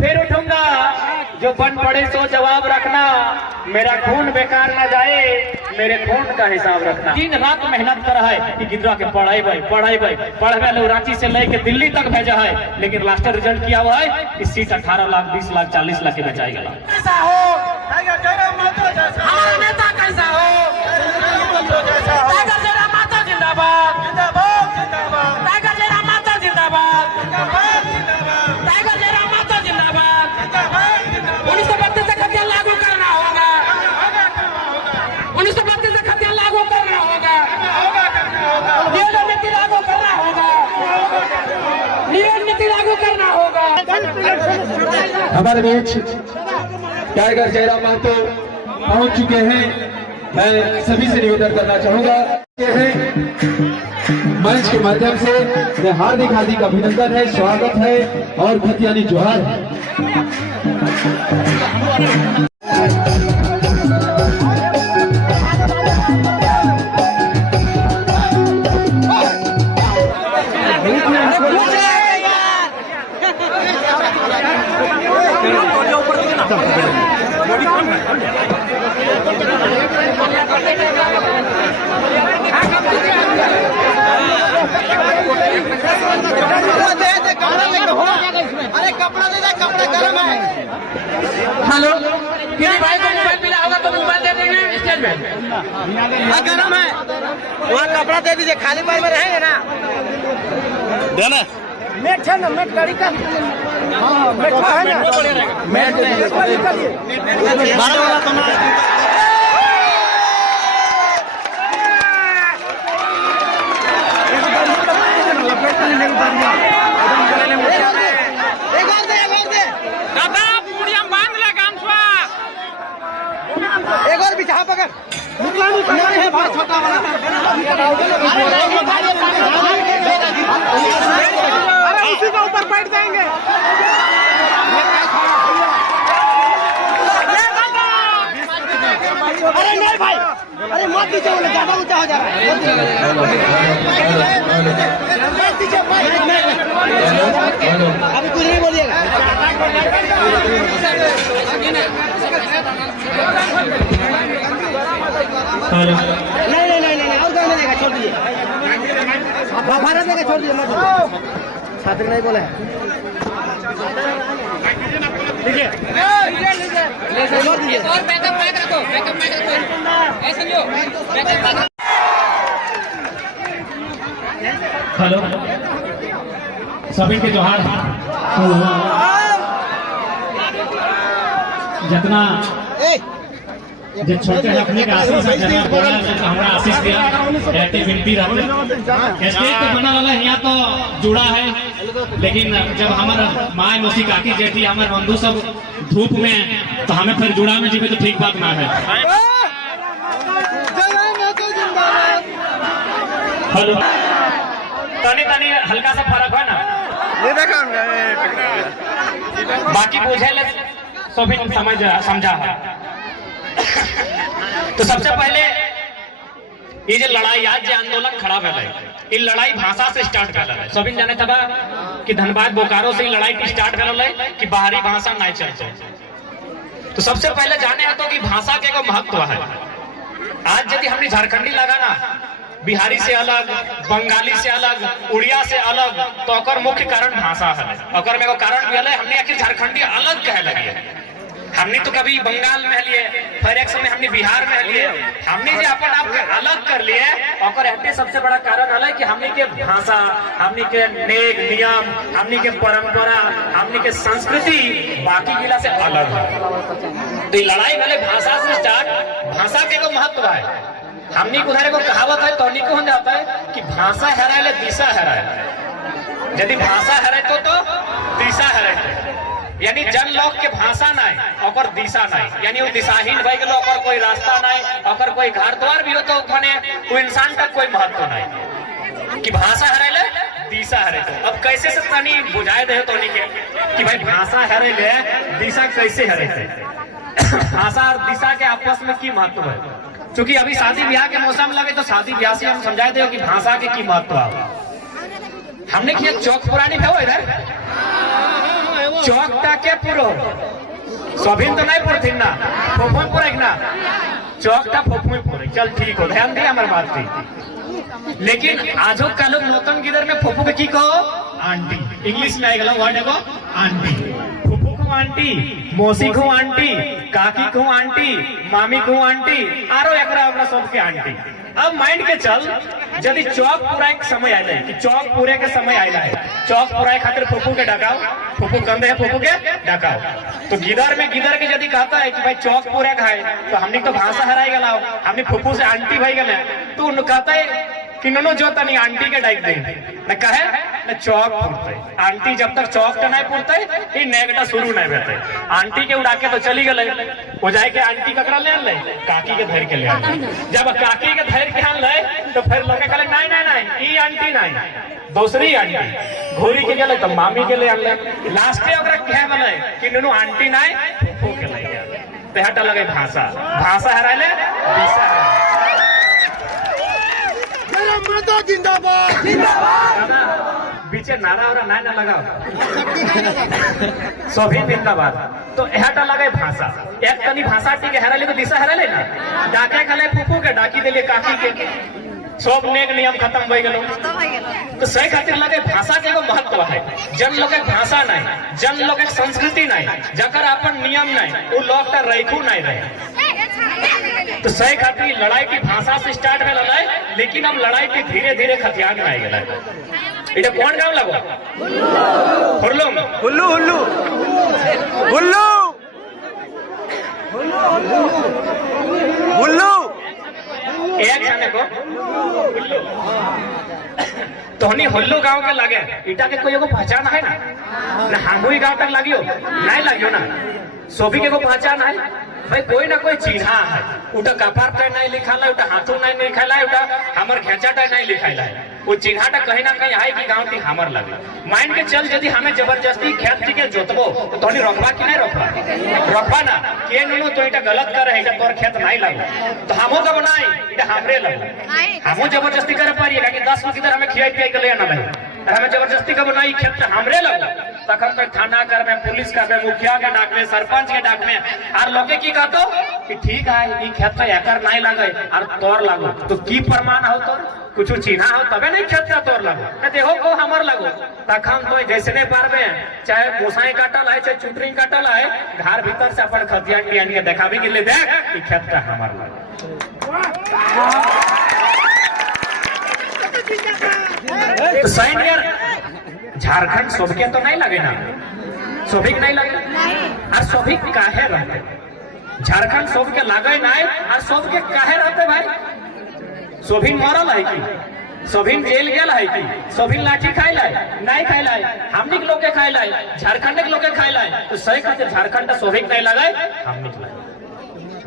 फिर उठूंगा, जो बन पड़े सो जवाब रखना, मेरा खून बेकार ना जाए, मेरे खून का हिसाब रखना। दिन रात मेहनत कर है कि गिदरा के पढ़ाई पढ़े लोग रांची से लेके दिल्ली तक भेजा है, लेकिन लास्ट रिजल्ट किया हुआ है कि सीट 18 लाख 20 लाख 40 लाख के बचाई गया। कैसा हो हमारा नेता, कैसा हो टाइगर जरा माता जिंदाबाद, टाइगर जरा माता जिंदाबाद, टाइगर जरा माता जिंदाबाद। 1932 से खतियान लागू करना होगा, 1932 से खतियान लागू करना होगा, नियोजन नीति लागू करना होगा, नियोजन नीति लागू करना होगा। हमारे बीच टाइगर जयराम महतो पहुंच चुके हैं। मैं सभी से निवेदन करना चाहूंगा मंच के माध्यम से हार्दिक अभिनंदन है, स्वागत है और खतियानी जोहार है। अरे कपड़ा दे दे, कपड़ा गर्म है। हेलो, किसी भाई को मोबाइल मिला होगा तो मोबाइल दे देंगे स्टेज में। हाँ गर्म है, वहाँ कपड़ा दे दीजिए, खाली पैर में रहेंगे ना। देना मेट है ना, मेट गाड़ी का। हाँ मेट है ना, मेट वाला तो ना। एक और बिछा पकड़, है भाई छोटा वाला। अरे उसी के ऊपर बैठ जाएंगे। अरे नहीं भाई, अरे मत दीजिए, वो ज्यादा ऊंचा हो जा रहा है। अभी कुछ नहीं बोलिएगा। नहीं और गाने देगा, छोड़ दीजिए, भारत देगा, छोड़ दीजिए, मत छात्र नहीं बोले हैं। और बैकअप माइक रखो, ऐसे लो बैकअप। हेलो, सभी के जोहार। जितना जो छोटे अपने का आशीष हमारा आशीष दिया विनती रहते स्टेज तो बना वाला यहाँ तो जुड़ा है, लेकिन जब हमारा माँ मौसी काकी जेठी हमारे बंधु सब धूप में तो हमें फिर जुड़ा में जीवे तो ठीक बात ना है। हेलो, तनी हल्का सा फर्क है ना, बाकी बुझे सभी समझा है। तो सबसे पहले ये जो लड़ाई आज जो आंदोलन खड़ा है, ये लड़ाई भाषा से स्टार्ट कर रहा है। सभी जाने तब कि धनबाद बोकारो से लड़ाई की स्टार्ट कर रहा है कि बाहरी भाषा नहीं चलते। तो सबसे पहले जाने आता कि भाषा के को महत्व है। आज यदि हमने झारखंडी लगा ना, बिहारी से अलग, बंगाली से अलग, उड़िया से अलग, तो अकर मुख्य कारण भाषा है। अकर में कारण भी अलग, हमने आखिर झारखंडी अलग कहे लगी है। हमने तो कभी बंगाल में लिए, फिर एक समय हमने बिहार में लिए, हमने जो अपन आप अलग कर लिए, और हटे सबसे बड़ा कारण अलग कि हमने के भाषा, हमने के नेक नियम, हमने के परंपरा, हमने के संस्कृति बाकी जिला से अलग है। तो ये लड़ाई वाले भाषा से स्टार्ट, भाषा के को महत्व है। हमने उधर को कहावत है, तो को हो जाता है कि भाषा हराए ले दिशा हराए। यदि भाषा हराए तो दिशा हराए, यानी जन लोग के भाषा नहीं और दिशा नहीं, यानी वो दिशाहीन भय गलो, कोई रास्ता नहीं, और कोई घर द्वार भी हो तो वो इंसान का कोई महत्व नहीं कि भाषा हराए ले दिशा हरे तो अब कैसे से तनी बुझाए दे तो नहीं के कि भाई भाषा हरे ले दिशा कैसे हरे थे। भाषा और दिशा के आपस में की महत्व है, क्योंकि अभी शादी ब्याह के मौसम लगे तो शादी ब्याह से हम समझाए दे कि भाषा के की महत्व है। हमने किया चौक पुरानी था इधर चौक टाके पुरो सभी तो नहीं पुरथिन ना फोफो पुरे ना चौक टा फोफो पुरे चल ठीक हो ध्यान दिया हमारे बात की। लेकिन आजो कालो नौतन गिदर में फोफो के की कहो आंटी, इंग्लिश में आएगा वर्ड है वो आंटी। फूफू को आंटी, मौसी को आंटी, काकी को आंटी, मामी को आंटी, आरो एकरा ओकरा सबके आंटी। अब माइंड के चल यदि चौक पूरा एक समय आया है कि चौक पूरे के समय आया है, चौक पूरा खातिर फूफू के डकाओ, फूफू कंधे है फूफू के डकाओ। तो गिदर में गिदर के यदि कहता है कि भाई चौक पूरे का है तो हमने तो भाषा हराई गला, हमने फूफू से आंटी भाई गले तो उन कहता है कि नो जो तनी आंटी के डाइक दे न कहे न चौक पुरते। आंटी जब तक चौक का नहीं पुरते ये नेगटा शुरू नहीं रहते। आंटी के उड़ा के तो चली गए हो जाए के आंटी ककड़ा ले ले काकी के धैर्य के ले आए। जब काकी के धैर्य के ले तो फिर लोग कहले नहीं नहीं नहीं ये आंटी नहीं दूसरी आंटी घोरी के गले तो मामी के ले आले। लास्टे ओकरा कहे बोले कि नो आंटी नहीं फूफू के ले आले। तेहटा लगे भाषा, भाषा हराले दिशा जिंदाबाद जिंदाबाद बीचे नारा और ना ना लगाओ सभी जिंदाबाद। तो एहटा लगे भाषा एक तनी भाषा टी के हराले तो दिशा हराले ना डाके खले फूफू के डाकी देले काकी के सब नेक नियम खत्म हो गलो। तो सही खातिर लगे भाषा के एगो महत्व है। जन लोग एक भाषा नहीं, जन लोग एक संस्कृति नहीं, जकर अपन नियम नहीं वो लोग का रखू नहीं रहे। तो सही खातिर लड़ाई की भाषा से स्टार्ट में लड़ाई, लेकिन अब लड़ाई की धीरे धीरे खतियान में आई गया। इधर कौन गाँव लगो हुल्लू हुल्लू हुल्लू हुल्लू हुल्लू एक जाने को तोहनी हुल्लू गांव के लगे इटा के कोई एगो पहचान है ना हमहुई गांव तक लगियो नहीं लगियो ना सोभी के को पहचान है भाई कोई ना कोई चिन्हा है। उटा कपार पे नहीं लिखा है, उटा हाथों नहीं लिखा है, उटा हमर घेचा टा नहीं लिखा है। वो चिन्हाटा कहीं ना कहीं है कि गांव की हमर लगे। माइंड के चल यदि हमें जबरदस्ती खेत के जोतबो तो तोहनी रोकबा कि नहीं रोकबा रोकबा ना के नुनु तो इटा गलत कर है तोर खेत नहीं लगे तो हमो का बनाई इटा हमरे लगे। हमो जबरदस्ती करे पारिएगा कि 10 लोग इधर हमें खियाई पियाई के ले आना नहीं हमें जबरदस्ती का बनाई खेत हमरे लगे तखन पे थाना कर में पुलिस कर में मुखिया के डाक में सरपंच के डाक में और लोगे की कहतो कि ठीक है ई खेत का एकर नहीं लगे और तोर लागो तो की प्रमाण हो तोर कुछ चिन्हा हो तबे नहीं खेत का तोर लगो न देखो को हमर लगो तखन तो जैसे नहीं पारबे चाहे मोसाई काटल है चाहे चुटरी काटल है घर भीतर से अपन खतियान बियान के देखाबी के लिए देख कि खेत का हमर लगो। तो साइन यार झारखंड सोभिक तो नहीं लगे ना सोभिक नहीं लगे और सोभिक काहे रहते झारखंड सोभिक लागे नहीं और सोभिक काहे रहते भाई सोभिन मरल है कि सोभिन जेल गेल है कि सोभिन लाठी खाई लाए नहीं खाई लाए हमनी के लोग के खाई लाए झारखंड के लोग के खाई लाए तो सही खातिर झारखंड सोभिक नहीं लगे हमनी के लाए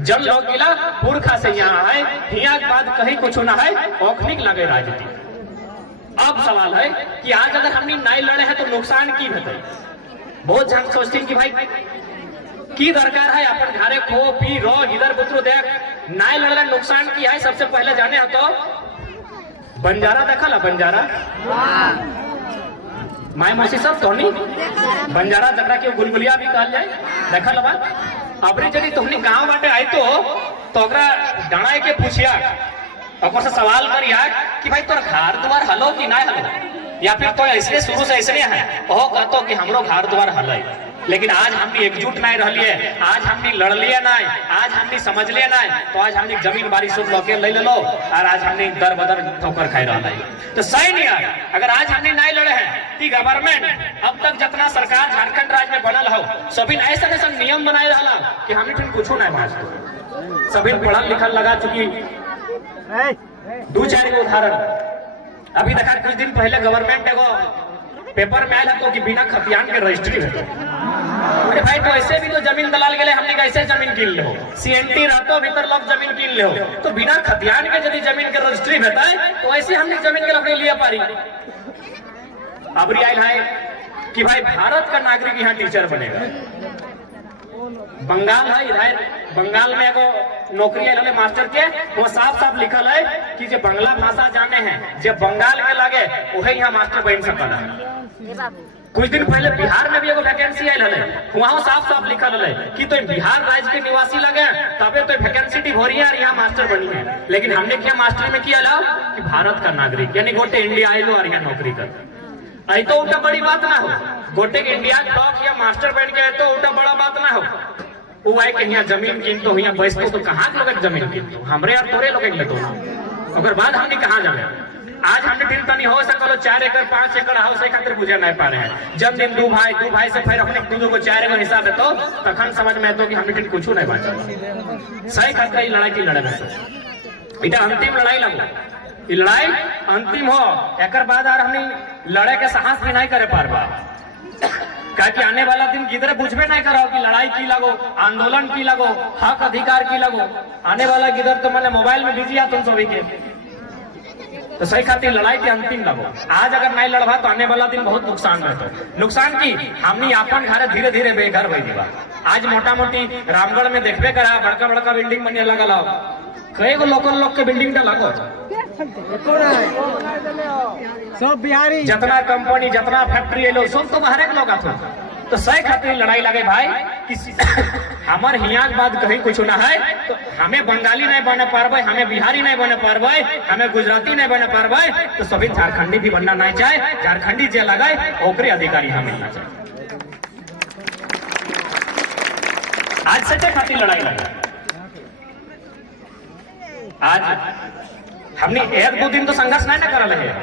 जन लोग गिला पुरखा से यहाँ है हिया के बाद कहीं कुछ ना है औखनिक लगे राजनीति। अब सवाल है कि आज अगर हमने नहीं लड़े हैं तो नुकसान की होते। बहुत जन सोचते हैं कि भाई की दरकार है अपन घरे खो पी रो इधर बुतरो देख नहीं लड़े नुकसान की है। सबसे पहले जाने हैं तो बंजारा देखा ला बंजारा माय मौसी सब तोनी बंजारा जकरा के गुलगुलिया भी कहल जाए देखा ला अपने यदि तुमने गाँव बाटे आई तो डाणाए के पूछिया और से सवाल करिया कि भाई तोर घर द्वार हलो कि नहीं हलो या फिर तो ऐसे शुरू से ऐसे है ओहो कहतो कि हमरो घर द्वार हल। लेकिन आज हमने एकजुट नहीं रहिए, आज हमने लड़लिए नहीं, आज हमने समझ लिए नहीं तो आज हमने जमीन बारी सब लोके ले लो और आज हमने दर बदर ठोकर खाई रहा है। तो सही नहीं है अगर आज हमने नहीं लड़े हैं कि गवर्नमेंट अब तक जितना सरकार झारखंड राज्य में बनल हो सभी ऐसा ऐसा नियम बनाए रहा कि हमने कुछ नहीं मानते। सभी पढ़ल लिखल लगा चुकी। दो चार के उदाहरण अभी देखा कुछ दिन पहले गवर्नमेंट एगो पेपर में आया तो कि बिना खतियान के रजिस्ट्री है। अरे भाई तो ऐसे भी तो जमीन दलाल के लिए हमने कैसे जमीन कीन ले हो सीएनटी रहतो भीतर लोग जमीन कीन ले हो तो बिना खतियान के यदि जमीन के रजिस्ट्री होता है तो ऐसे हमने जमीन के अपने लिए पारी अब आयल है कि भाई भारत का नागरिक यहाँ टीचर बनेगा। बंगाल है, इधर बंगाल में एगो नौकरी आयल है मास्टर के, वो साफ साफ लिखल है कि जो बंगला भाषा जाने हैं जो बंगाल के लगे वही यहाँ मास्टर बन सकता है। कुछ दिन पहले बिहार में भी एगो वैकेंसी आयल है, वहाँ साफ साफ लिखल है कि तो बिहार राज्य के निवासी लगे तबे तो वैकेंसी हो रही है और यहाँ मास्टर बनी है। लेकिन हमने क्या मास्टर में किया ला कि भारत का नागरिक यानी गोटे इंडिया आये और यहाँ नौकरी कर आई तो उल्टा बड़ी बात ना हो। गोटे इंडिया ब्लॉक या मास्टर बन के तो उल्टा बड़ा बात ना हो। वो आए कि यहाँ जमीन कीन तो यहाँ बैठते तो कहाँ के लोग जमीन कीन तो हमरे और तोरे लोग ले तो अगर बाद हमने कहाँ जाए। आज हमने दिन तनी हो सकलो 4 एकड़ 5 एकड़ हाउस है खातिर बुझे नहीं पा रहे हैं। जब दिन दो भाई से फिर अपने दो को 4 को हिसाब है तो तखन समझ में तो कि हमने दिन कुछ नहीं बचा। सही खातिर लड़ाई की लड़े में इटा अंतिम लड़ाई लगो, ये लड़ाई अंतिम हो एक बाद और हमने लड़े के साहस भी नहीं करे पारबा। क्या आने वाला दिन किधर बुझबे नहीं करो कि लड़ाई की लगो, आंदोलन की लगो, हक अधिकार की लगो। आने वाला किधर तो मैंने मोबाइल में बिजी है तुम सभी के, तो सही खातिर लड़ाई के अंतिम लगो। आज अगर नहीं लड़वा तो आने वाला दिन बहुत नुकसान रहता। नुकसान की हमने अपन घर धीरे धीरे बेघर बन दिवा। आज मोटा मोटी रामगढ़ में देखबे करा बड़का बड़का बिल्डिंग बनिए लगा कई गो लोकल लोग के बिल्डिंग लगो सब बिहारी जितना कंपनी जितना फैक्ट्री लो सब तो बाहर के लोग आते। तो सही खातिर लड़ाई लगे भाई कि हमार हियाँ के बाद कहीं कुछ ना है तो हमें बंगाली नहीं बने पारबे, हमें बिहारी नहीं बने पारबे, हमें गुजराती नहीं बने पारबे, तो सभी झारखंडी भी बनना नहीं चाहे। झारखंडी जे लगाए ओकरे अधिकारी यहाँ मिलना चाहिए। आज सच्चे खातिर लड़ाई लगे। आज हमने एक दो दिन तो संघर्ष नहीं कर रहे हैं।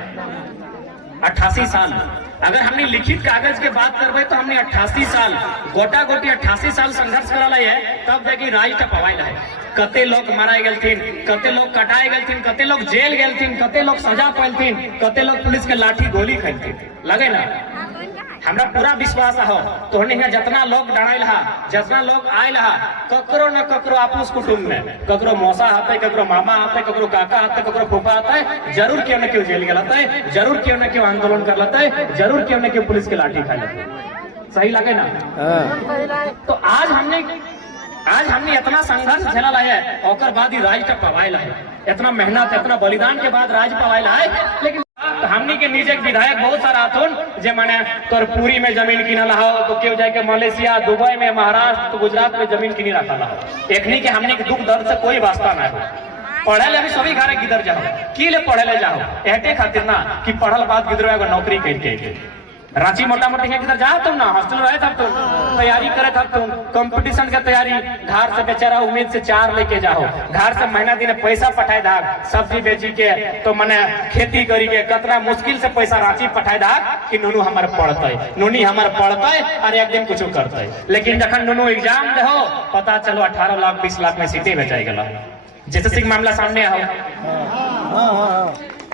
88 साल अगर हमने लिखित कागज के बात करबे तो हमने 88 साल गोटा गोटी 88 साल संघर्ष करा है। तब देखिए राज टपवाइल है। कते लोग मराए गलथिन, कते लोग कटाए गलथिन, कते लोग जेल गलथिन, कते लोग सजा पाइलथिन, कते लोग पुलिस के लाठी गोली खाइलथिन। लगे ना हमरा पूरा विश्वास हो तो जितना लोग डराइल हा जितना लोग आयल हा ककरो न ककरो आपस कुटुंब में ककरो मौसा आते, ककरो मामा आते, ककरो काका आते, ककरो फूफा आता है, जरूर क्यों न क्यों जेल गलता है, जरूर क्यों न क्यों आंदोलन कर लेता है, जरूर क्यों न क्यों पुलिस की लाठी खा लेते है। सही लगे ना। तो आज हमने इतना संघर्ष झेला है और बाद ही राज तक पवाइल है। इतना मेहनत इतना बलिदान के बाद राज पवाइल है। लेकिन तो हमनी के नीचे विधायक बहुत सारा आथुन जे माने तोर पूरी में जमीन किनल हो तो क्यों जाके मलेशिया दुबई में महाराष्ट्र तो गुजरात में जमीन किनी रखा हो। एकनी के हमनी के दुख दर्द से कोई वास्ता ना हो। पढ़े ले अभी सभी घरे गिदर जाओ की ले पढ़े ले जाओ एटे खातिर ना कि पढ़ल बाद गिदर एगो नौकरी करके रांची मोटा मोटी किधर जा तुम ना हॉस्टल रहे तब तुम तैयारी करे तब तुम कंपटीशन के तैयारी घर से बेचारा उम्मीद से 4 लेके जाओ घर से महीना दिन पैसा पठाए धार सब्जी बेची के तो मने खेती करी के कतना मुश्किल से पैसा रांची पठाए धार कि नूनू हमारे पढ़ते नूनी हमारे पढ़ते और एक दिन कुछ करते। लेकिन जखन नूनू एग्जाम दे हो पता चलो 18 लाख 20 लाख में सीटें बेचाई गला। जैसे मामला सामने आओ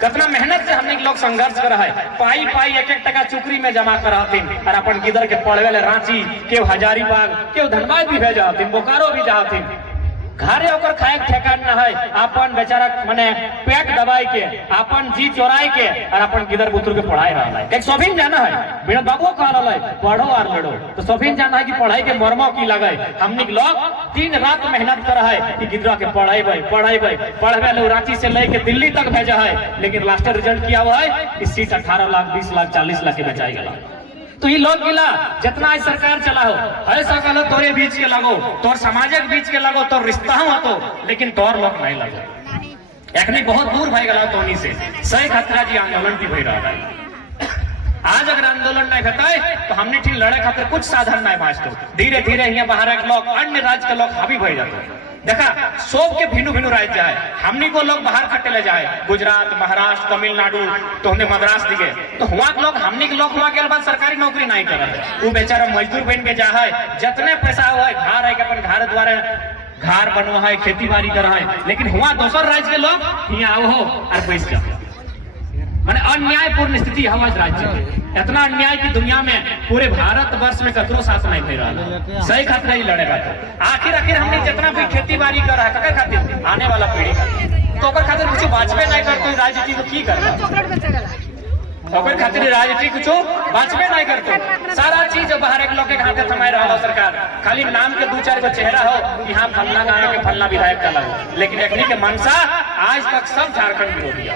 कितना मेहनत से हमने लोग संघर्ष कर है। पाई पाई 1-1 टका चुकरी में जमा करातीन और अपन गिदर के पढ़वे ले रांची के हजारीबाग के धनबाद भी भेजातीन बोकारो भी जातीन। घरे होकर खाए ठेकान न है अपन बेचारा मने पेट दबाई के अपन जी चोराई के और अपन गिदर बुतुर के पढ़ाई रहा है। सोभिन जाना है बिना बाबू कह रहा है पढ़ो और लड़ो तो सोभिन जाना है कि पढ़ाई के मर्मों की लगे। हमने लोग दिन रात मेहनत कर है कि गिदरा के पढ़े लोग रांची से लेके दिल्ली तक भेजा है। लेकिन लास्ट रिजल्ट किया हुआ है कि सीट 18 लाख 20 लाख 40 लाख के बचाई गला। तो ये लोग गिला जितना आज सरकार चला हो है सकल तोरे बीच के लगो तोर समाजक बीच के लगो तोर रिश्ता हो तो लेकिन तोर लोग नहीं लगो एकनी बहुत दूर भाई गला तोनी से सही खतरा जी आंदोलन की भई रहा है। आज अगर आंदोलन नहीं घटाए तो हमने ठीक लड़े खातिर कुछ साधन नहीं बाँचते। धीरे धीरे यहाँ बाहर के लोग अन्य राज्य के लोग हावी भई जाते। देखा सब के भिन्न भिन्न राज्य है हमनी को लोग बाहर खटे ले जाए गुजरात महाराष्ट्र तमिलनाडु तो हमने मद्रास दिए तो हुआ के लोग हमनी के लोग हुआ के बाद सरकारी नौकरी नहीं कर रहे वो बेचारा मजदूर बन के जा है जितने पैसा हुआ है घर है अपन घर द्वारा घर बनवा है खेती बाड़ी कर है। लेकिन हुआ दूसर राज्य के लोग यहाँ आओ हो और बैठ जाओ मैंने अन्यायपूर्ण स्थिति हवा राज्य में इतना अन्याय की दुनिया में पूरे भारत वर्ष में कतरो साथ नहीं दे रहा। सही खतरा ही लड़ेगा तो आखिर हमने जितना भी खेती बाड़ी कर रहा है खातिर आने वाला पीढ़ी का तो खातिर कुछ बाजबे नहीं करते राजनीति तो की कर ओकर खातिर राजनीति कुछ बचबे नहीं करते। सारा चीज बाहर एक लोग के हाथे थमाए रहा सरकार, खाली नाम के 2-4 गो चेहरा हो, यहाँ फलना गाना के फलना विधायक का लगे, लेकिन एकनी के मनसा आज तक सब झारखंड विरोधी है।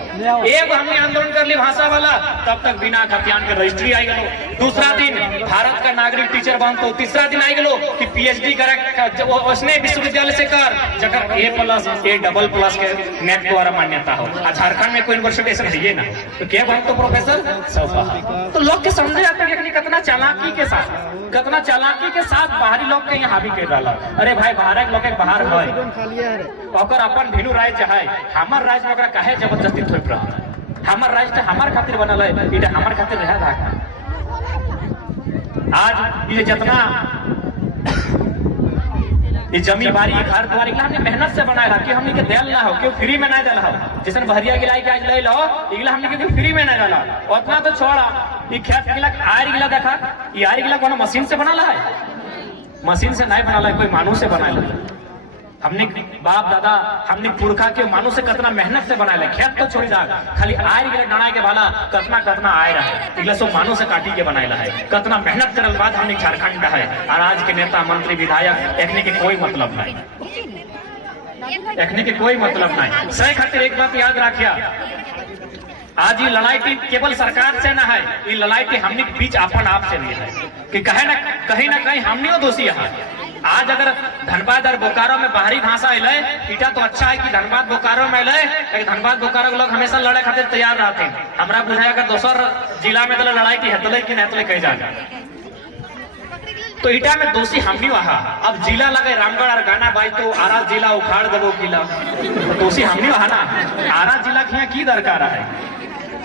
एक हमने आंदोलन कर ली भाषा वाला, तब तक बिना खतियान के रजिस्ट्री आई गलो। दूसरा दिन भारत का नागरिक टीचर बनतो, तीसरा दिन आई गलो कि PhD करे उसने विश्वविद्यालय से कर जगह A+, A++ के नेट द्वारा मान्यता हो। झारखंड में कोई यूनिवर्सिटी ऐसा है ना, तो क्या बनतो प्रोफेसर सब बाहर। तो लोग के समझे आता है कि कितना चालाकी के साथ बाहरी लोग के यहाँ भी कर रहा। अरे भाई बाहर लोग के बाहर है और अपन भिनु राज्य है, हमार राज्य में काहे जबरदस्ती थोप रहा। हमार राज्य हमार खातिर बनल है, इधर हमार खातिर रहा। आज ये जितना ये जमीन बारी घर द्वार हमने मेहनत से बनाया कि हमने के देल ना हो, क्यों फ्री में नहीं देला हो। जैसे बहरिया गिलाई के आज ले लो, इगला हमने के फ्री में नहीं देला। उतना तो छोड़ा, ये खेत गिला आर गिला देखा, ये आर गिला कोनो मशीन से बनाला है? मशीन से नहीं बनाला है, कोई मानू से बनाला है। हमने बाप दादा हमने पुरखा के मानू से कितना मेहनत से बनाया। खेत तो छोड़ी जा, खाली आय गिले डना के वाला कितना आय रहा है, इगला सो मानू से काटी के बनाया है। कितना मेहनत करल बाद हमने झारखंड का है। और आज के नेता मंत्री विधायक देखने के कोई मतलब नहीं, देखने के कोई मतलब नहीं। सही खातिर एक बात याद रखिया, आज ये लड़ाई केवल सरकार से ना है, ये लड़ाई हमने बीच अपन आप से भी है कि कहीं ना कहीं हमने दोषी है। आज अगर धनबाद और बोकारो में बाहरी भाषा अले, इटा तो अच्छा है कि धनबाद बोकारो में अले, लेकिन धनबाद बोकारो के लोग हमेशा लड़े खातिर तैयार रहते हैं। हमारा बुझाया अगर दोसर जिला में लड़ाई की हतले की नहतले कही जाए, तो इटा में दोषी हम भी वहा। अब जिला लगे रामगढ़ और गाना बाई तो आरा जिला उखाड़ दबो किला, तो दोषी हम भी वहा ना। आरा जिला की की दरकार है,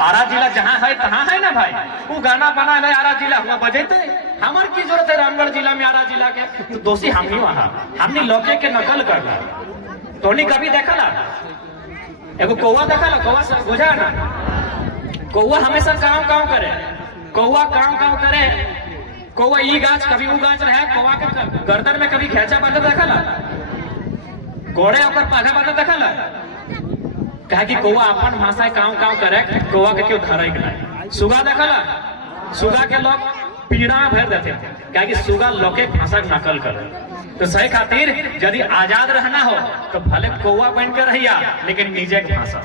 आरा जिला जहाँ है तहाँ है ना भाई। वो गाना बना है आरा जिला हुआ बजेते, हमार की जरूरत है रामगढ़ जिला में आरा जिला के। तो दोषी हम ही वहाँ, हमने लोके के नकल करना। तो नहीं कभी देखा ला एगो कौवा देखा ला, कौवा से बुझा ना, कौवा हमेशा काम करे, कौवा काम करे। कौवा ई गाछ कभी वो गाछ रहे, कौवा के गर्दन में कभी खेचा बांधा देखा ला, घोड़े ऊपर पाघा बांधा देखा ला। कहा कि कौवा अपन भाषा काम करे, कौवा के क्यों धरे नहीं। सुगा देखा ला, सुगा के लोग पीड़ा भर देते, क्या कि सुगा लोके भाषा नकल करे। तो सही खातिर यदि आजाद रहना हो तो भले कौवा बन के रहिया, लेकिन निजे की भाषा।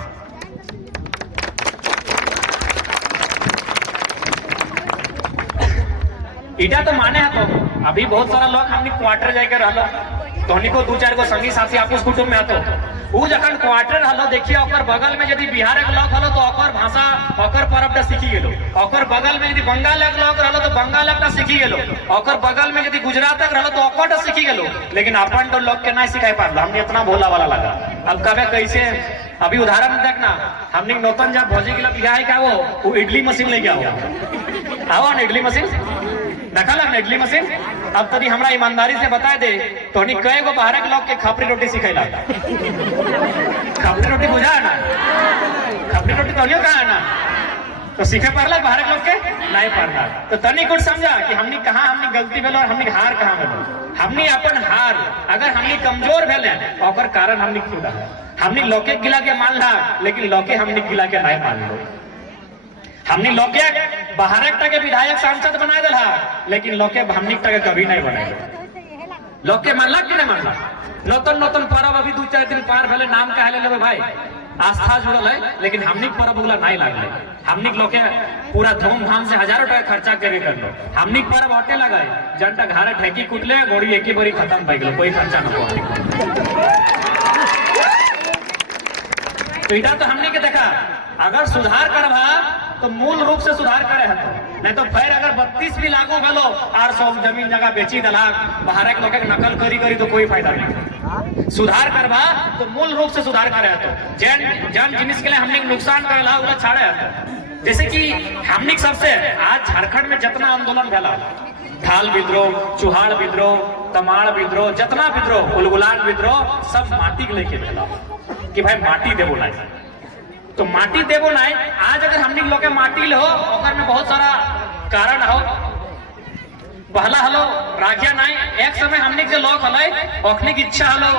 इटा तो माने है। तो अभी बहुत सारा लोग हमने क्वार्टर जाकर रहलो, तो हमने को 2-4 गो संगी साथी आपस कुटुंब में आतो, वो जखन क्वार्टर हलो देखिए ओकर बगल में यदि बिहार के लोग हलो तो ओकर भाषा ओकर परबटा सीखी गेलो, ओकर बगल में यदि बंगाल के लोग रहलो तो बंगाल का सीखी गेलो, ओकर बगल में यदि गुजरात के रहलो तो ओकर सीखी गेलो। लेकिन अपन तो लोग के नहीं सिखाई पाता, हमने इतना भोला वाला लगा। अब कभी कैसे अभी उदाहरण देखना, हमने नौतन जब भौजी के बिहार है क्या वो इडली मशीन ले गया आओ ना, इडली मशीन देखा लग इडली मशीन। अब तभी हमारा ईमानदारी से बता दे तो कई गो बाहर के लोग के खपरी रोटी सिखेला। खपरी रोटी बुझा है ना, खपरी रोटी तो कहा है ना, तो सीखे पड़ला बाहर के लोग के नहीं पढ़ा। तो तनी कुछ समझा कि हमने कहा हमने गलती भेल और हमने हार कहाँ भेल। हमने अपन हार अगर हमने कमजोर भेले और कारण हमने खुद है। हमने लोके गिला के मान ला, लेकिन लोके हमने गिला के नहीं मान लो। हमने लोके बाहर के विधायक सांसद बना दिला, लेकिन लोके हमने कभी नहीं बनाए। लोके मानला कि नहीं मानला। नौतन पर्व अभी 2-4 दिन पार भले नाम कहे ले भाई, आस्था जुड़ल है, लेकिन हमने पर्व बोला नहीं लागल। हमने लोके पूरा धूमधाम से हजारों टका खर्चा करे कर लो। हमने पर्व हटे लगा जनता घर ठेकी कुटले गोड़ी एक ही बारी खत्म हो गए, कोई खर्चा न हुआ। तो इटा तो हमने के देखा अगर सुधार करवा तो मूल रूप से सुधार करे है, तो नहीं तो फिर अगर 32 भी लागू भेलो और सब जमीन जगह बेची दला बाहर के लोग नकल करी तो कोई फायदा नहीं। सुधार करवा तो मूल रूप से सुधार करे है, तो जन जिनिस के लिए हमने नुकसान करेला वो छाड़े है। जैसे कि हमने सबसे आज झारखंड में जितना आंदोलन भेला, थाल विद्रोह, चुहाड़ विद्रोह, तमाड़ विद्रोह, जितना विद्रोह, उलगुलान विद्रोह, सब माटी के लेके भेला कि भाई माटी देवो नहीं। तो माटी देवो नहीं, आज अगर हमने लोग माटी लो ओकर में बहुत सारा कारण हो। पहला हलो राखिया नहीं, एक समय हमने जो लोग हलो ओखने की इच्छा हलो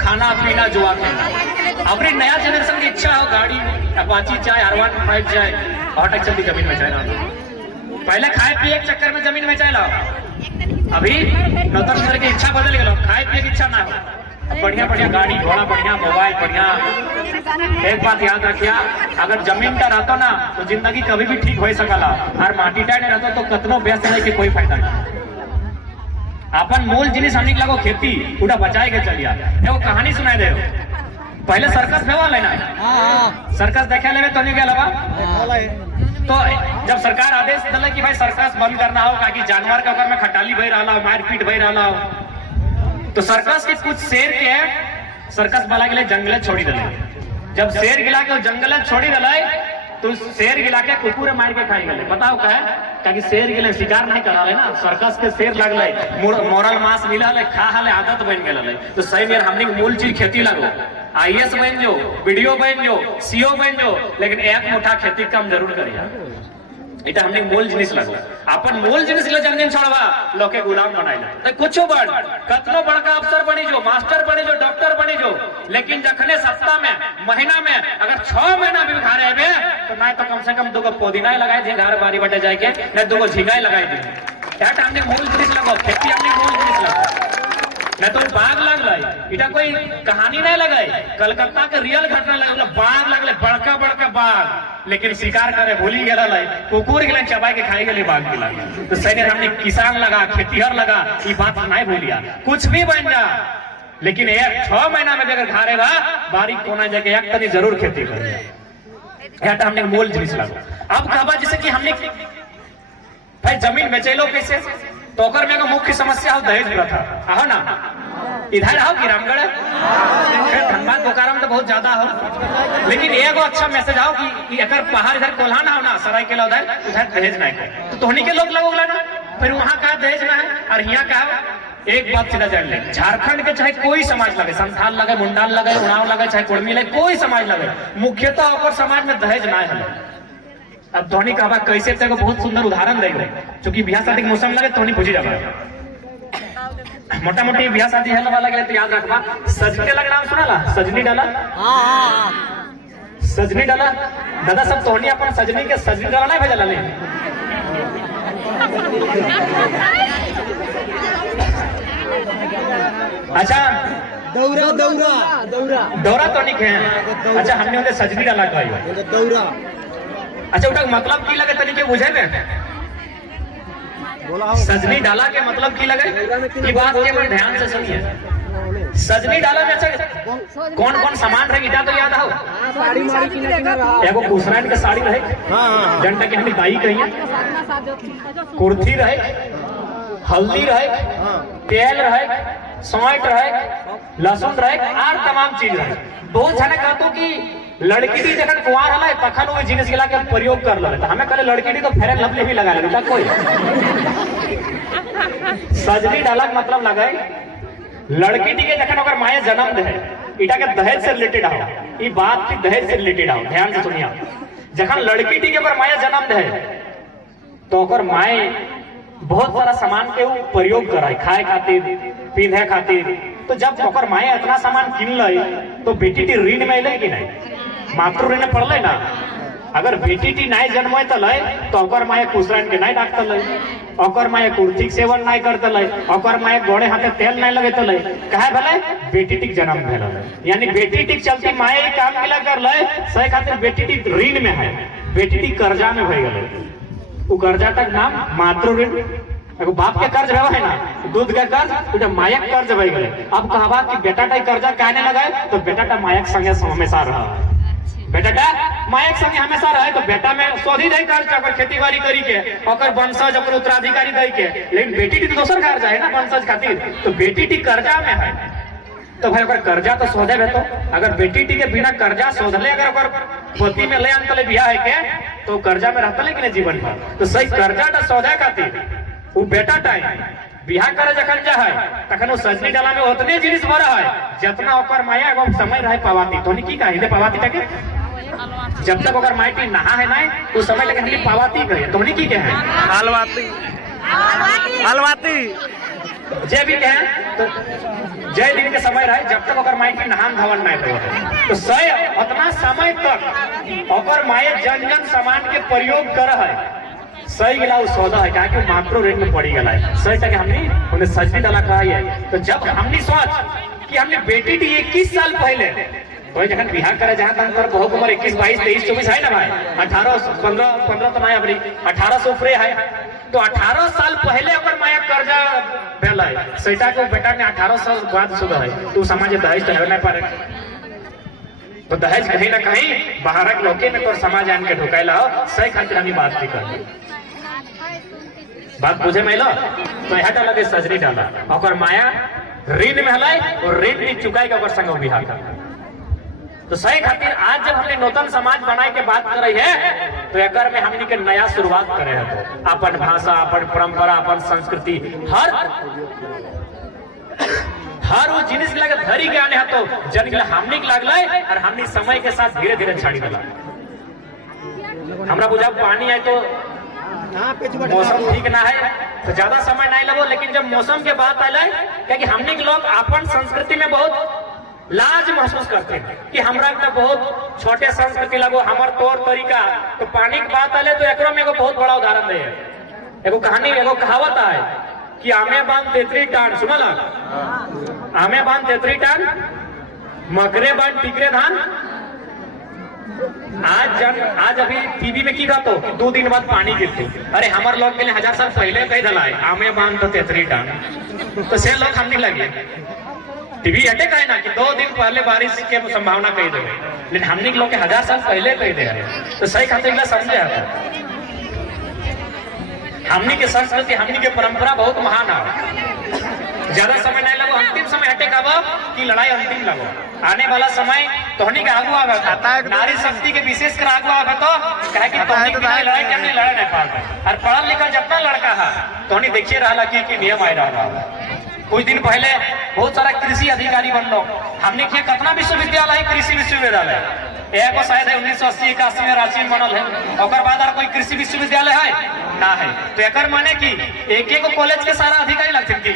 खाना पीना जुआ खेलना। अपनी नया जनरेशन की इच्छा हो गाड़ी अपाची चाहे R15 चाहे ऑटो चलती जमीन में चाहे। पहले खाए पिए के चक्कर में जमीन में चाहे, अभी नौतन घर की इच्छा बदल गया, खाए पिए की इच्छा ना हो, बढ़िया बढ़िया गाड़ी घोड़ा, बढ़िया मोबाइल, बढ़िया। एक बात याद रखिया, अगर जमीन का रहता ना तो जिंदगी कभी भी ठीक हो सकला, और माटी टाइट रहता तो कतनो व्यस्त रहे के कोई फायदा नहीं। अपन मूल जिनिस हमने लगो खेती पूरा बचाए के चलिया। एगो कहानी सुनाए दे, पहले सर्कस में वाला ना सर्कस देखे लेवे तो नहीं गया। तो जब सरकार आदेश दिला कि भाई सर्कस बंद करना हो, ताकि जानवर के अगर में खटाली भई रहा हो, मारपीट भई रहा हो, तो सर्कस के कुछ शेर के सर्कस वाला के लिए जंगल छोड़ी दिले। जब शेर गिला के जंगल छोड़ी दिले तो शेर गिला के कुकुर मार के खाई गए। बताओ क्या है, ताकि शेर गिले शिकार नहीं करा ले ना, सर्कस के शेर लगले, मोरल मांस मिला ले, खा हाले आदत बन गए। तो सही में हमने मूल चीज खेती लगो, IAS बन जो, BDO बन जो, CO बन जो, लेकिन एक मोटा खेती कम जरूर करिए। इटा हमने मूल जिनिस लगो, अपन मूल जिनिस ले जन दिन छोड़वा लोके गुलाम बनाइला। कुछ बड़ कतनो बड़का अफसर बनी जो, मास्टर बनी जो, डॉक्टर बनी जो, लेकिन जखने सप्ताह में महीना में अगर 6 महीना भी घरे आवे तो ना तो कम से कम 2 पुदीना लगाए थे घर बारी बटे जाए के, न 2 झींगा लगाए थे। यार हमने मूल जिनिस लगो, खेती हमने मूल जिनिस लगो, न तो बाग लग रही। इटा कोई कहानी नहीं लगाई, कलकत्ता के रियल घटना लगा, बाग लगले बड़का बड़का बाग, लेकिन शिकार करे भूली गया, कुकुर गए चबा के खाई गए बाग मिला। तो सही हमने किसान लगा, खेतीहर लगा, ये बात नहीं भूलिया। कुछ भी बन जा, लेकिन 6 महीना में अगर घारे बा बारी कोना जगह एक तनी जरूर खेती कर। हमने मूल जिनिस लगा। अब कहा जैसे कि हमने भाई जमीन बेचेलो कैसे, तो अगर मेरे मुख्य समस्या हो दहेज प्रथा। आओ ना इधर आओ कि रामगढ़ धनबाद बोकारो में तो बहुत ज्यादा हो, लेकिन एगो अच्छा मैसेज आओ कि अगर पहाड़ इधर कोल्हान हो ना, सराय के उधर दहेज ना है तो तोहनी के लोग लगोगला ना, फिर वहां कहा दहेज ना है और यहाँ कहा। एक बात सीधा जान ले, झारखंड के चाहे कोई समाज लगे, संथाल लगे, मुंडाल लगे, उड़ाव लगे, चाहे कुर्मी लगे, कोई समाज लगे, मुख्यतः और समाज में दहेज ना है। अब धोनी कहवा कैसे तेरे बहुत सुंदर उदाहरण देंगे, क्योंकि ब्याह शादी के मौसम लगे धोनी बुझी जावा। मोटा मोटी ब्याह शादी है वाला गए तो याद रखबा, सजनी डाला नाम सुना ला, सजनी डाला, सजनी डाला दादा सब तोहनी अपन सजनी के सजनी डाला नहीं भेजा ले। अच्छा दौरा दौरा दौरा दौरा तो नहीं है। अच्छा हमने उन्हें सजनी डाला कहा दौरा। अच्छा उनका मतलब की लगे तरीके बुझे ने, सजनी डाला के मतलब की लगे, ये बात के मैं ध्यान से सुनिए। सजनी डाला में अच्छा कौन कौन सामान रहे इटा तो याद आओ, एगो कुसरान के साड़ी रहे, जनता की हमें दाई कही, कुर्ती रहे, हल्दी रहे, तेल रहे, सौंठ रहे, लहसुन रहे, और तमाम चीज रहे। बहुत जने कहतो कि लड़की दी जखन कुआर हला तखन वो जिनिस गिला के प्रयोग कर ले, तो हमें कहले लड़की दी तो फेरे लवली भी लगा ले बेटा कोई। सजनी डाला का मतलब लगे लड़की दी के जखन अगर माया जन्म दे, इटा के दहेज से रिलेटेड आओ, ये बात की दहेज से रिलेटेड आओ, ध्यान से सुनिए। जखन लड़की दी के अगर माया जन्म दे तो अगर माए बहुत सारा सामान के प्रयोग कराए, खाए खातिर, पीने खातिर। तो जब ओकर माए इतना सामान किन ले तो बेटी टी ऋण में ले कि नहीं, मातृ ऋण पड़ले ना। अगर बेटी टी नहीं जन्मे तो ले तो ओकर माए कुसरान के नहीं डाकत ले, ओकर माए कुर्ती सेवन नहीं करते ले, ओकर माए गोड़े हाथे तेल नहीं लगे तो ले, कहे भले बेटी टी जन्म भेल, यानी बेटी टी चलती माए काम किला कर ले, सही खातिर बेटी टी ऋण में है, बेटी टी कर्जा में भई गले। वो कर्जा तक नाम मातृ ऋण, एगो बाप के कर्ज है ना, दूध के कर्ज, उठा मायक कर्ज भई गए। अब कहवा कि बेटा टा कर्जा कहने लगा तो बेटा टा मायक संगे हमेशा रहा, बेटा टा मायक संगे हमेशा रहे तो बेटा में सोधी दे कर्ज, अगर खेती बाड़ी करी के ओकर वंशज ओकर उत्तराधिकारी दे के, लेकिन बेटी टी दोसर कर्जा है ना वंशज खातिर, तो बेटी टी कर्जा में है। तो भाई अगर कर्जा तो सोधे बे, तो अगर बेटी टी के बिना कर्जा सोधले अगर ओकर पति में ले अंतले बियाह है के तो कर्जा में रहता लेकिन जीवन भर। तो सही कर्जा टा सौदा खातिर वो बेटा टाइम बिहार करे जखन जा है तखन वो सजनी डाला में उतने जिनिस भरा है जितना ओकर माया एवं समय रहे पावाती। तो की कहे दे पावाती टके, जब तक ओकर माटी नहा है नहीं उस समय तक हमने पावाती कहे। तो की कहे अलवाती, अलवाती जय भी कहें तो जय दिन के समय रहे जब तक अगर माई की नहान धवन नहीं रहे तो सही उतना समय तक अगर माए जन जन सामान के प्रयोग कर है सही गिला सौदा है क्या कि माइक्रो रेट में पड़ी गला है सही तक हमने उन्हें सजनी डाला कहा है। तो जब हमने सोच कि हमने बेटी दी 21 साल पहले कोई जगह बिहार करे जहां तक पर बहुत उम्र 21 22 23 24 है ना भाई 18 15 तो नहीं अबरी 1800 ऊपरे है तो 18 साल पहले अगर माया कर्जा भेल है सैटा को बेटा ने 18 साल बाद सुधा है तो समाज दहेज तो है ना पारे तो दहेज कहीं ना कहीं बाहर के लोके में तो समाज आन के ढुकाइला हो सही खातिर हम बात की कर बात बुझे में लो तो यहाँ डाला दे सजरी डाला और माया ऋण में हलाई और ऋण भी चुकाई का संग बिहार का तो सही खातिर आज जब हमने नूतन समाज बनाए के बात कर रही है तो एक में हमने के नया शुरुआत करे है तो अपन भाषा अपन परंपरा अपन संस्कृति हर वो जिनिस लगे धरी के आने तो जन के हमने के लगल और हमने समय के साथ धीरे धीरे छाड़ी दिला हमरा बुझा पानी आए तो मौसम ठीक ना है तो ज्यादा समय नहीं लगो लेकिन जब मौसम के बात आए क्या हमने के लोग अपन संस्कृति में बहुत लाज महसूस करते हैं कि हमरा में बहुत छोटे संस्कृति लगो हमार तौर तरीका तो पानी की बात आले तो एकरो में एगो बहुत बड़ा उदाहरण दे एगो कहानी एगो कहावत है कि आमे बांध तेतरी टान सुनला आमे बांध तेतरी टान मकरे बांध टिकरे धान आज अभी टीवी में की कहतो 2 दिन बाद पानी गिरते अरे हमारे लोग के लिए 1000 साल पहले कही दला है आमे बांध तो तेतरी टान तो से लोग हमने लगे टीवी हटे कहे ना कि 2 दिन पहले बारिश के संभावना कही दे लेकिन हमने लोग के 1000 साल पहले कही दे तो सही खातिर समझे हमने के संस्कृति हमने के परंपरा बहुत महान है ज्यादा समय नहीं लगो अंतिम समय हटे कब कि लड़ाई अंतिम लगो आने वाला समय तोहनी के आगू आवे नारी शक्ति के विशेष कर आगू आवे तो कहे कि तोहनी के लड़ाई के लड़ नहीं पाए और पढ़ा लिखा जितना लड़का है तोहनी देखिए रहा कि नियम आ रहा कुछ दिन पहले बहुत सारा कृषि अधिकारी बनलो हमने किया कितना विश्वविद्यालय कृषि विश्वविद्यालय एगो शायद 1980-81 में रांची में बनल है और बाद और कोई कृषि विश्वविद्यालय है ना है तो एकर माने कि एक कॉलेज के सारा अधिकारी लगते कि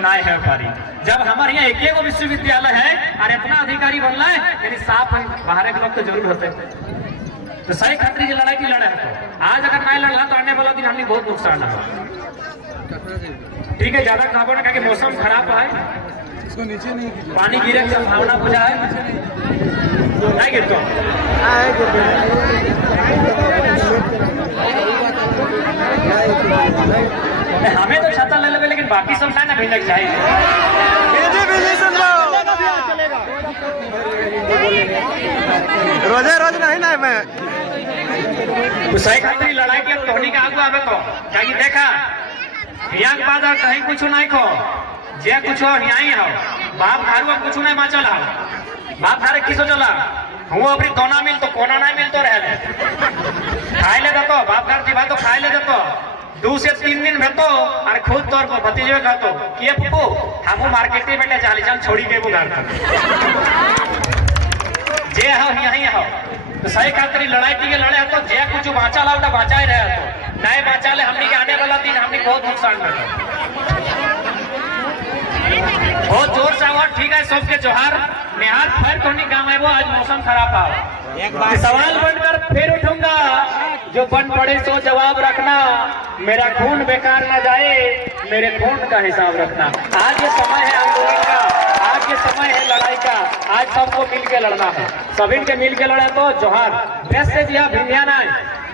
ना है पारी जब हमारे यहाँ एक विश्वविद्यालय है और इतना अधिकारी बनना है यानी साफ बाहर के लोग तो जरूर होते तो सही खातिर की लड़ाई की लड़ाई है आज अगर नहीं लड़ला तो आने वाला दिन हमने बहुत नुकसान है ठीक है ज्यादा खाबो ना क्योंकि मौसम खराब है इसको नीचे नहीं पानी गिरे की संभावना बुझा है नहीं गिरतो हमें तो छाता ले लेवे लेकिन बाकी सब ना भिनक चाहिए रोजे रोज नहीं ना मैं तो सही खातिर लड़ाई के तोहनी के आगू आवे तो कहीं देखा यहाँ के बाद कहीं कुछ नहीं खो जे कुछ हो यहाँ ही हो बाप घर कुछ नहीं माचल हो बाप घर किसो चला हूँ अभी दोना मिल तो कोना नहीं मिल तो रह खाए ले देतो बाप घर की बात तो खाए ले देतो 2 से 3 दिन भेतो और खुद तौर पर भतीजे कहतो कि पप्पू हम मार्केट में बैठे चाली चल छोड़ी के घर जे हो यही हो तो सही खातिर लड़ाई की लड़े तो जे कुछ बाँचा ला बाँचा ही रहे तो नहीं बाँचा ले हमने के आने वाला दिन हमने बहुत नुकसान कर बहुत जोर से आवाज ठीक है सबके जोहार निहार फिर कोनी काम है वो आज मौसम खराब है सवाल बनकर फिर उठूंगा जो बन पड़े सो जवाब रखना मेरा खून बेकार ना जाए मेरे खून का हिसाब रखना आज ये समय है आंदोलन का आज ये समय है लड़ाई का आज सबको मिलके लड़ना है सभी के मिलके लड़े तो जोहार बेस्ट से जिया भिंडिया ना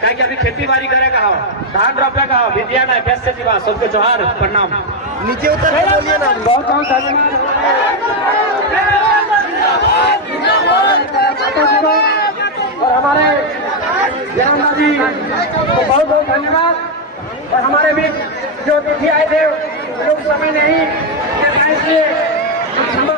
क्या कि अभी खेती बाड़ी करेगा हो धान रोपे का हो भिंडिया ना बेस्ट से जीवा सबके जोहार प्रणाम नीचे उतर के बोलिए ना बहुत बहुत धन्यवाद और हमारे जयराम जी को बहुत बहुत धन्यवाद और हमारे बीच जो अतिथि आए थे लोग समय नहीं इसलिए